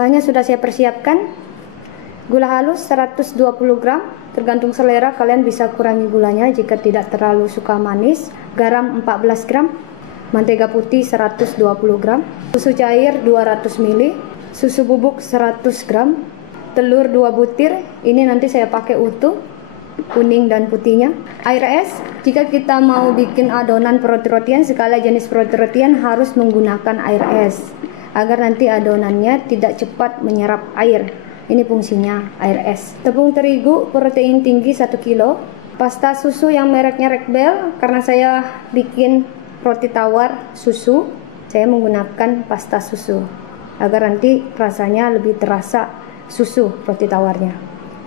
Bahan-bahannya sudah saya persiapkan. Gula halus 120 gram, tergantung selera, kalian bisa kurangi gulanya jika tidak terlalu suka manis. Garam 14 gram, mentega putih 120 gram, susu cair 200 ml, susu bubuk 100 gram, telur 2 butir, ini nanti saya pakai utuh, kuning dan putihnya. Air es, jika kita mau bikin adonan roti-rotian, segala jenis roti-rotian harus menggunakan air es agar nanti adonannya tidak cepat menyerap air. Ini fungsinya air es. Tepung terigu protein tinggi 1 kilo. Pasta susu yang mereknya Rekbel, karena saya bikin roti tawar susu, saya menggunakan pasta susu agar nanti rasanya lebih terasa susu roti tawarnya.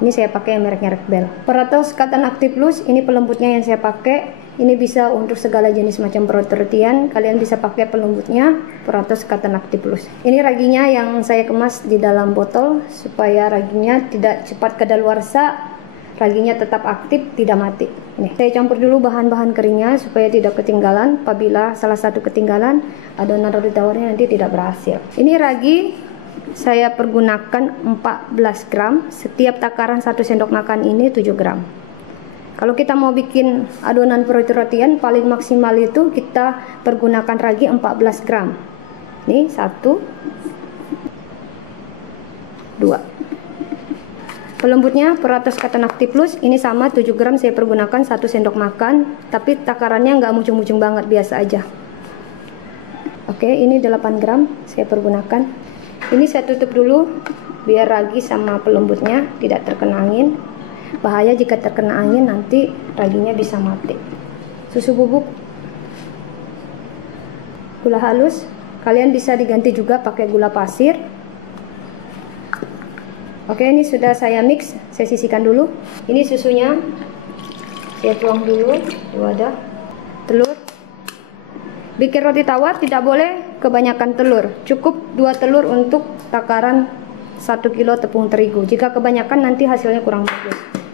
Ini saya pakai yang mereknya Rekbel. Peratus Katan Active Plus, ini pelembutnya yang saya pakai. Ini bisa untuk segala jenis macam roti-rotian. Kalian bisa pakai pelembutnya Peratus Katan Active Plus. Ini raginya yang saya kemas di dalam botol supaya raginya tidak cepat kadaluarsa, raginya tetap aktif, tidak mati. Ini saya campur dulu bahan-bahan keringnya supaya tidak ketinggalan. Apabila salah satu ketinggalan, adonan roti tawarnya nanti tidak berhasil. Ini ragi saya pergunakan 14 gram. Setiap takaran 1 sendok makan ini 7 gram. Kalau kita mau bikin adonan roti-rotian paling maksimal itu kita pergunakan ragi 14 gram. Ini 1, 2. Pelembutnya Peratus Katan Active Plus, ini sama 7 gram saya pergunakan 1 sendok makan, tapi takarannya nggak mucung-mucung banget, biasa aja. Oke, ini 8 gram saya pergunakan. Ini saya tutup dulu biar ragi sama pelembutnya tidak terkena angin. Bahaya jika terkena angin, nanti raginya bisa mati. Susu bubuk, gula halus, kalian bisa diganti juga pakai gula pasir. Oke, ini sudah saya mix, saya sisihkan dulu. Ini susunya saya tuang dulu di wadah. Telur, bikin roti tawar tidak boleh kebanyakan telur, cukup 2 telur untuk takaran 1 kilo tepung terigu. Jika kebanyakan nanti hasilnya kurang bagus.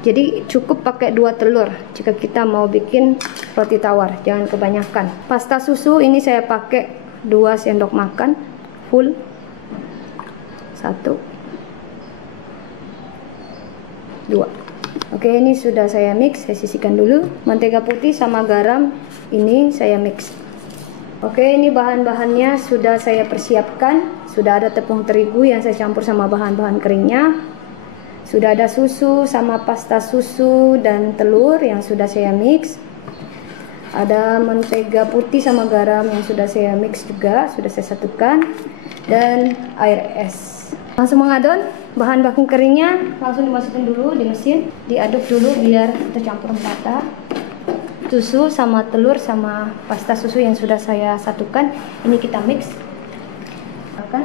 Jadi cukup pakai 2 telur jika kita mau bikin roti tawar, jangan kebanyakan. Pasta susu ini saya pakai 2 sendok makan full. 1, 2. Oke, ini sudah saya mix, saya sisihkan dulu. Mentega putih sama garam ini saya mix. Oke, ini bahan-bahannya sudah saya persiapkan. Sudah ada tepung terigu yang saya campur sama bahan-bahan keringnya. Sudah ada susu sama pasta susu dan telur yang sudah saya mix. Ada mentega putih sama garam yang sudah saya mix juga, sudah saya satukan. Dan air es. Langsung mengadon, bahan-bahan keringnya langsung dimasukin dulu di mesin. Diaduk dulu biar tercampur merata. Susu sama telur sama pasta susu yang sudah saya satukan, ini kita mix. Makan.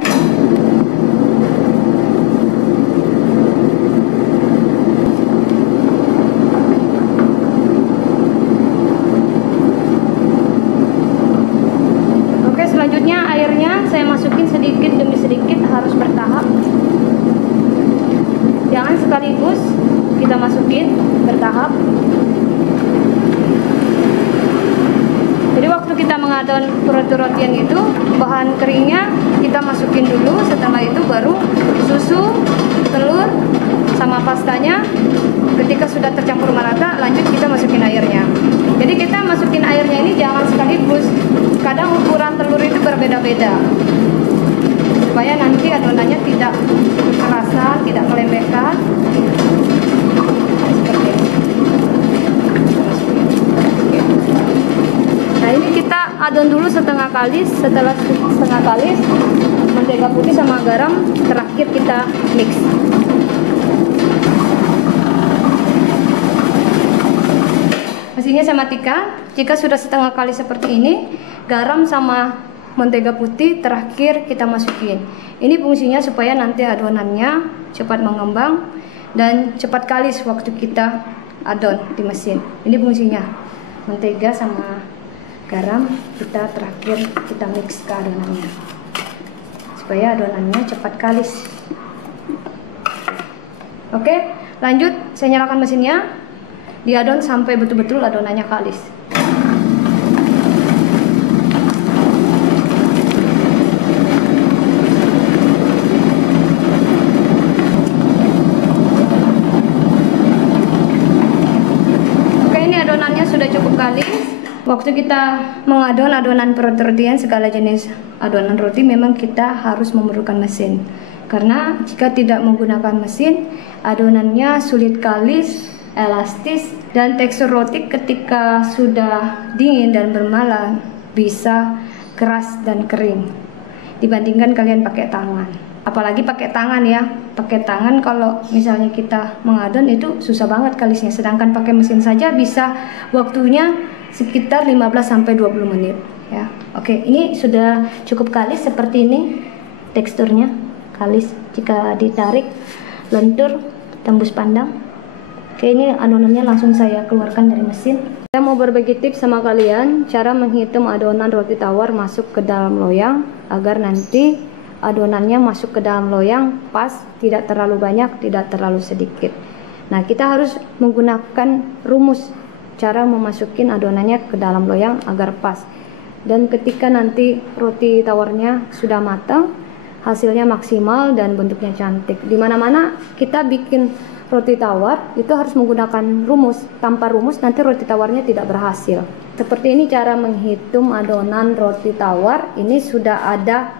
Selanjutnya airnya saya masukin sedikit demi sedikit, harus bertahap. Jangan sekaligus kita masukin, bertahap. Jadi waktu kita mengadon roti-rotian itu, bahan keringnya kita masukin dulu, setelah itu baru susu, telur, sama pastanya. Ketika sudah tercampur merata, lanjut kita masukin airnya. Jadi kita masukin airnya ini jangan sekaligus. Kadang ukuran telur itu berbeda-beda, supaya nanti adonannya tidak kerasan, tidak kelembekan. Seperti ini. Nah, ini kita adon dulu setengah kalis. Setelah setengah kalis, mentega putih sama garam terakhir kita mix. Mesinnya saya matikan. Jika sudah setengah kali seperti ini, garam sama mentega putih terakhir kita masukin. Ini fungsinya supaya nanti adonannya cepat mengembang dan cepat kalis waktu kita adon di mesin. Ini fungsinya. Mentega sama garam kita terakhir kita mix ke adonannya supaya adonannya cepat kalis. Oke, lanjut saya nyalakan mesinnya. Diadon sampai betul-betul adonannya kalis. Waktu kita mengadon adonan roti-rotian segala jenis adonan roti, memang kita harus memerlukan mesin. Karena jika tidak menggunakan mesin, adonannya sulit kalis, elastis, dan tekstur roti ketika sudah dingin dan bermalam bisa keras dan kering dibandingkan kalian pakai tangan. Apalagi pakai tangan ya, pakai tangan kalau misalnya kita mengadon itu susah banget kalisnya, sedangkan pakai mesin saja bisa waktunya sekitar 15-20 menit ya. Oke, ini sudah cukup kalis seperti ini teksturnya, kalis. Jika ditarik lentur, tembus pandang. Oke, ini adonannya langsung saya keluarkan dari mesin. Saya mau berbagi tips sama kalian cara menghitung adonan roti tawar masuk ke dalam loyang agar nanti adonannya masuk ke dalam loyang pas, tidak terlalu banyak, tidak terlalu sedikit. Nah, kita harus menggunakan rumus cara memasukin adonannya ke dalam loyang agar pas. Dan ketika nanti roti tawarnya sudah matang, hasilnya maksimal dan bentuknya cantik. Dimana-mana kita bikin roti tawar itu harus menggunakan rumus. Tanpa rumus nanti roti tawarnya tidak berhasil. Seperti ini cara menghitung adonan roti tawar. Ini sudah ada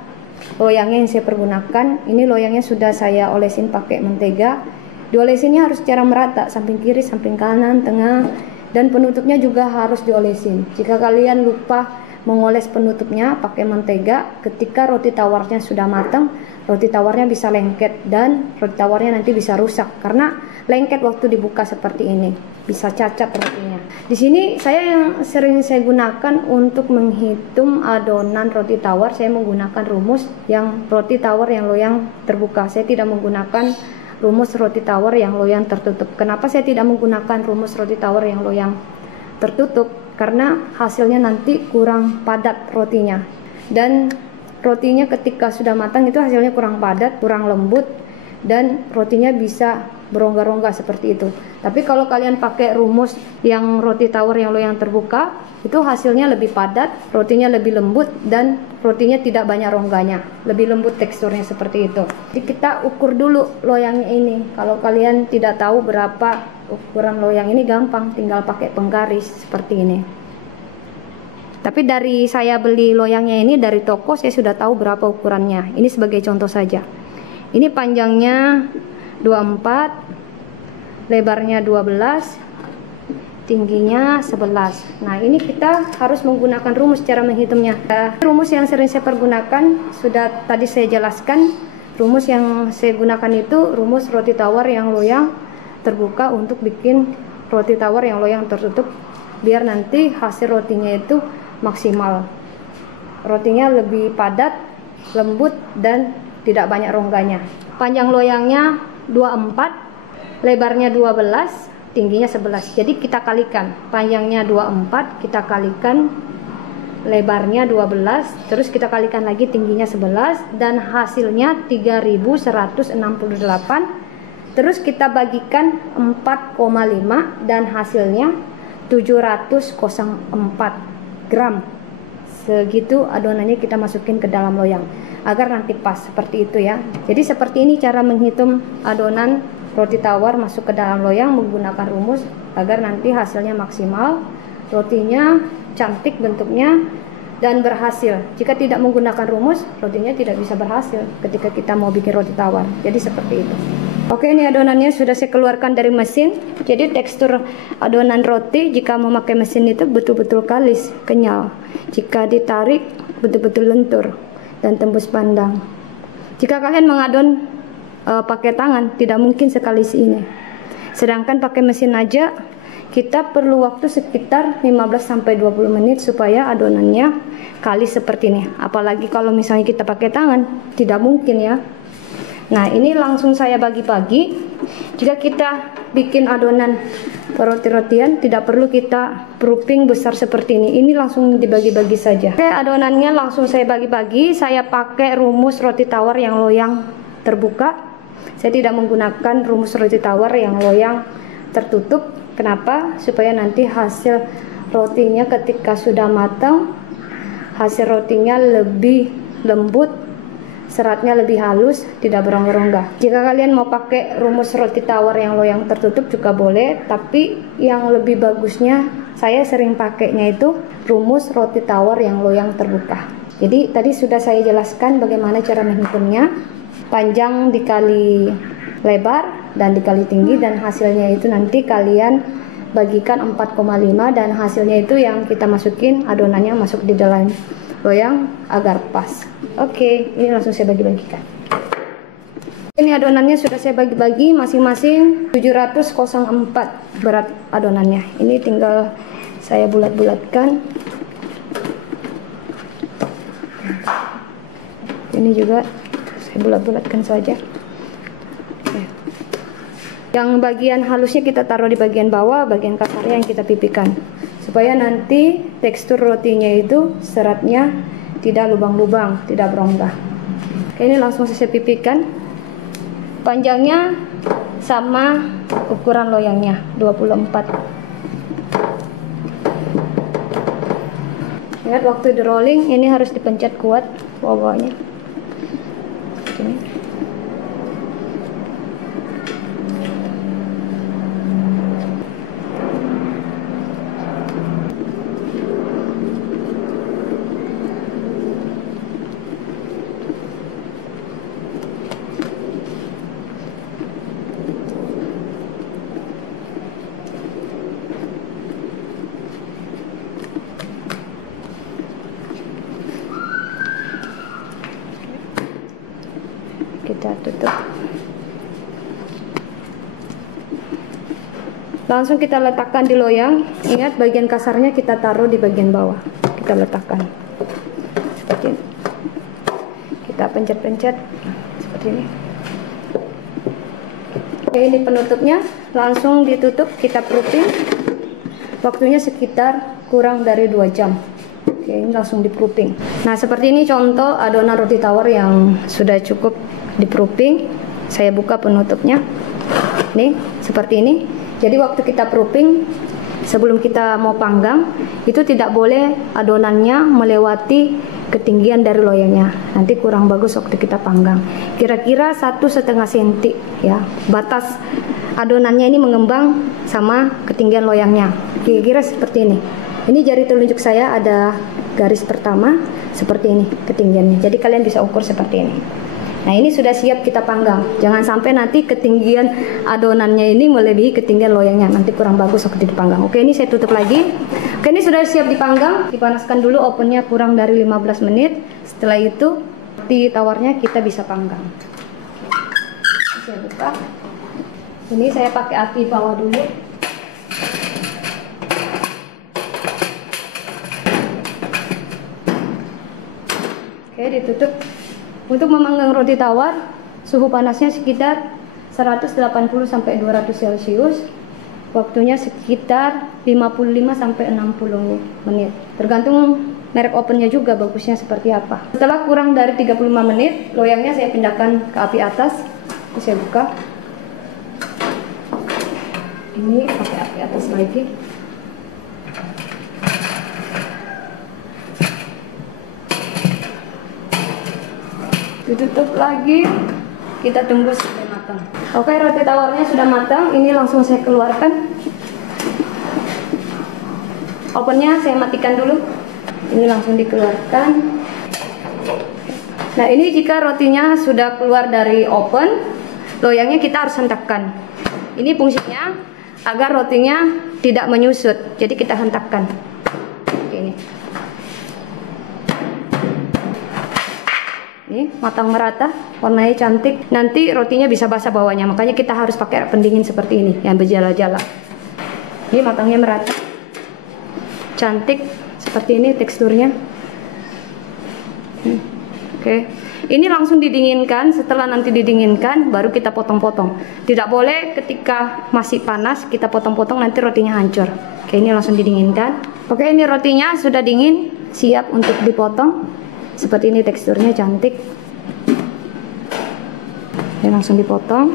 loyangnya yang saya pergunakan. Ini loyangnya sudah saya olesin pakai mentega. Diolesinnya harus secara merata, samping kiri, samping kanan, tengah, dan penutupnya juga harus diolesin. Jika kalian lupa mengoles penutupnya pakai mentega, ketika roti tawarnya sudah matang, roti tawarnya bisa lengket dan roti tawarnya nanti bisa rusak karena lengket waktu dibuka seperti ini, bisa cacat rotinya. Di sini yang sering saya gunakan untuk menghitung adonan roti tawar, saya menggunakan rumus yang roti tawar yang loyang terbuka. Saya tidak menggunakan rumus roti tawar yang loyang tertutup. Kenapa saya tidak menggunakan rumus roti tawar yang loyang tertutup? Karena hasilnya nanti kurang padat rotinya, dan rotinya ketika sudah matang itu hasilnya kurang padat, kurang lembut, dan rotinya bisa berongga-rongga seperti itu. Tapi kalau kalian pakai rumus yang roti tawar yang loyang terbuka, itu hasilnya lebih padat, rotinya lebih lembut, dan rotinya tidak banyak rongganya, lebih lembut teksturnya seperti itu. Jadi kita ukur dulu loyangnya ini. Kalau kalian tidak tahu berapa ukuran loyang ini, gampang, tinggal pakai penggaris seperti ini. Tapi dari saya beli loyangnya ini dari toko, saya sudah tahu berapa ukurannya. Ini sebagai contoh saja. Ini panjangnya 24, lebarnya 12, tingginya 11. Nah, ini kita harus menggunakan rumus cara menghitungnya. Rumus yang sering saya pergunakan sudah tadi saya jelaskan. Rumus yang saya gunakan itu rumus roti tawar yang loyang terbuka untuk bikin roti tawar yang loyang tertutup, biar nanti hasil rotinya itu maksimal. Rotinya lebih padat, lembut, dan tidak banyak rongganya. Panjang loyangnya 24, lebarnya 12, tingginya 11. Jadi kita kalikan, panjangnya 24, kita kalikan lebarnya 12, terus kita kalikan lagi tingginya 11, dan hasilnya 3168. Terus kita bagikan 4,5 dan hasilnya 704 gram. Segitu adonannya kita masukin ke dalam loyang agar nanti pas seperti itu ya. Jadi seperti ini cara menghitung adonan roti tawar masuk ke dalam loyang menggunakan rumus agar nanti hasilnya maksimal, rotinya cantik bentuknya dan berhasil. Jika tidak menggunakan rumus, rotinya tidak bisa berhasil ketika kita mau bikin roti tawar. Jadi seperti itu. Oke, ini adonannya sudah saya keluarkan dari mesin. Jadi tekstur adonan roti jika memakai mesin itu betul-betul kalis, kenyal. Jika ditarik betul-betul lentur dan tembus pandang. Jika kalian mengadon pakai tangan, tidak mungkin sekalis ini. Sedangkan pakai mesin aja kita perlu waktu sekitar 15-20 menit supaya adonannya kalis seperti ini. Apalagi kalau misalnya kita pakai tangan, tidak mungkin ya. Nah, ini langsung saya bagi-bagi. Jika kita bikin adonan roti-rotian, tidak perlu kita proofing besar seperti ini. Ini langsung dibagi-bagi saja. Oke, adonannya langsung saya bagi-bagi. Saya pakai rumus roti tawar yang loyang terbuka. Saya tidak menggunakan rumus roti tawar yang loyang tertutup. Kenapa? Supaya nanti hasil rotinya ketika sudah matang, hasil rotinya lebih lembut, seratnya lebih halus, tidak berongga-rongga. Jika kalian mau pakai rumus roti tawar yang loyang tertutup juga boleh, tapi yang lebih bagusnya saya sering pakainya itu rumus roti tawar yang loyang terbuka. Jadi tadi sudah saya jelaskan bagaimana cara menghitungnya, panjang dikali lebar dan dikali tinggi, dan hasilnya itu nanti kalian bagikan 4,5 dan hasilnya itu yang kita masukin adonannya masuk di dalam loyang agar pas. Oke, ini langsung saya bagi-bagikan. Ini adonannya sudah saya bagi-bagi masing-masing 704 berat adonannya. Ini tinggal saya bulat-bulatkan. Ini juga saya bulat-bulatkan saja. Oke. Yang bagian halusnya kita taruh di bagian bawah, bagian kasarnya yang kita pipihkan. Supaya nanti tekstur rotinya itu seratnya tidak lubang-lubang, tidak berongga. Oke, ini langsung saya pipihkan. Panjangnya sama ukuran loyangnya 24. Ingat waktu di rolling ini harus dipencet kuat bawahnya. Ini. Kita tutup. Langsung kita letakkan di loyang. Ingat bagian kasarnya kita taruh di bagian bawah. Kita letakkan seperti ini. Kita pencet-pencet seperti ini. Oke, ini penutupnya. Langsung ditutup, kita proofing. Waktunya sekitar kurang dari 2 jam. Oke, ini langsung di proofing. Nah, seperti ini contoh adonan roti tawar yang sudah cukup di proofing. Saya buka penutupnya. Nih, seperti ini. Jadi waktu kita proofing, sebelum kita mau panggang, itu tidak boleh adonannya melewati ketinggian dari loyangnya. Nanti kurang bagus waktu kita panggang. Kira-kira 1,5 cm ya. Batas adonannya ini mengembang sama ketinggian loyangnya. Kira-kira seperti ini. Ini jari telunjuk saya ada garis pertama seperti ini ketinggiannya. Jadi kalian bisa ukur seperti ini. Nah, ini sudah siap kita panggang. Jangan sampai nanti ketinggian adonannya ini melebihi ketinggian loyangnya. Nanti kurang bagus waktu dipanggang. Oke, ini saya tutup lagi. Oke, ini sudah siap dipanggang. Dipanaskan dulu ovennya kurang dari 15 menit. Setelah itu roti tawarnya kita bisa panggang. Saya buka. Ini saya pakai api bawah dulu. Oke, ditutup. Untuk memanggang roti tawar, suhu panasnya sekitar 180 sampai 200 Celcius. Waktunya sekitar 55 sampai 60 menit. Tergantung merek ovennya juga bagusnya seperti apa. Setelah kurang dari 35 menit, loyangnya saya pindahkan ke api atas. Saya buka. Ini pakai api atas lagi. Ditutup lagi, kita tunggu sampai matang. Oke, roti tawarnya sudah matang. Ini langsung saya keluarkan. Ovennya saya matikan dulu. Ini langsung dikeluarkan. Nah, ini jika rotinya sudah keluar dari oven, loyangnya kita harus hentakkan. Ini fungsinya agar rotinya tidak menyusut. Jadi kita hentakkan. Ini. Ini matang merata, warnanya cantik. Nanti rotinya bisa basah bawahnya, makanya kita harus pakai pendingin seperti ini yang berjala-jala. Ini matangnya merata, cantik seperti ini teksturnya. Oke, ini langsung didinginkan. Setelah nanti didinginkan, baru kita potong-potong. Tidak boleh ketika masih panas kita potong-potong, nanti rotinya hancur. Oke, ini langsung didinginkan. Oke, ini rotinya sudah dingin, siap untuk dipotong. Seperti ini teksturnya cantik. Ini langsung dipotong.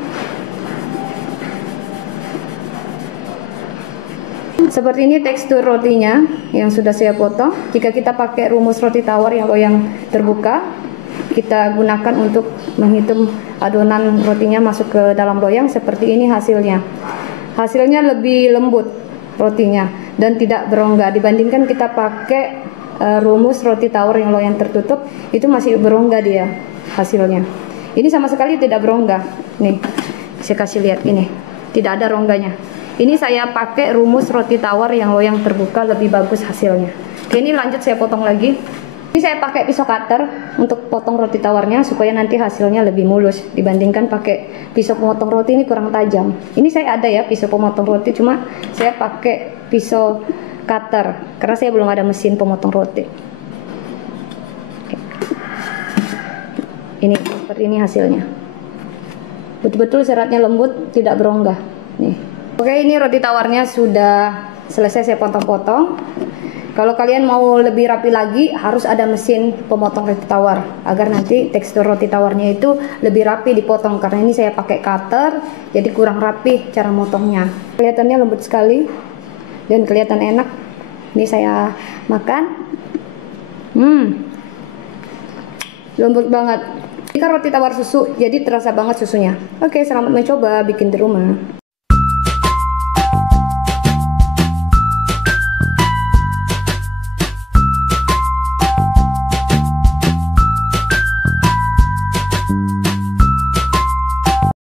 Seperti ini tekstur rotinya yang sudah saya potong. Jika kita pakai rumus roti tawar yang loyang terbuka, kita gunakan untuk menghitung adonan rotinya masuk ke dalam loyang. Seperti ini hasilnya. Hasilnya lebih lembut rotinya dan tidak berongga. Dibandingkan kita pakai rumus roti tawar yang loyang tertutup, itu masih berongga dia hasilnya. Ini sama sekali tidak berongga. Nih, saya kasih lihat ini, tidak ada rongganya. Ini saya pakai rumus roti tawar yang loyang terbuka, lebih bagus hasilnya. Oke, ini lanjut saya potong lagi. Ini saya pakai pisau cutter untuk potong roti tawarnya supaya nanti hasilnya lebih mulus dibandingkan pakai pisau pemotong roti, ini kurang tajam. Ini saya ada ya pisau pemotong roti, cuma saya pakai pisau cutter karena saya belum ada mesin pemotong roti. Oke. Ini seperti ini hasilnya. Betul-betul seratnya lembut, tidak berongga. Nih. Oke, ini roti tawarnya sudah selesai saya potong-potong. Kalau kalian mau lebih rapi lagi, harus ada mesin pemotong roti tawar agar nanti tekstur roti tawarnya itu lebih rapi dipotong. Karena ini saya pakai cutter, jadi kurang rapi cara motongnya. Kelihatannya lembut sekali dan kelihatan enak. Ini saya makan. Lembut banget. Ini kan roti tawar susu, jadi terasa banget susunya. Oke, selamat mencoba bikin di rumah.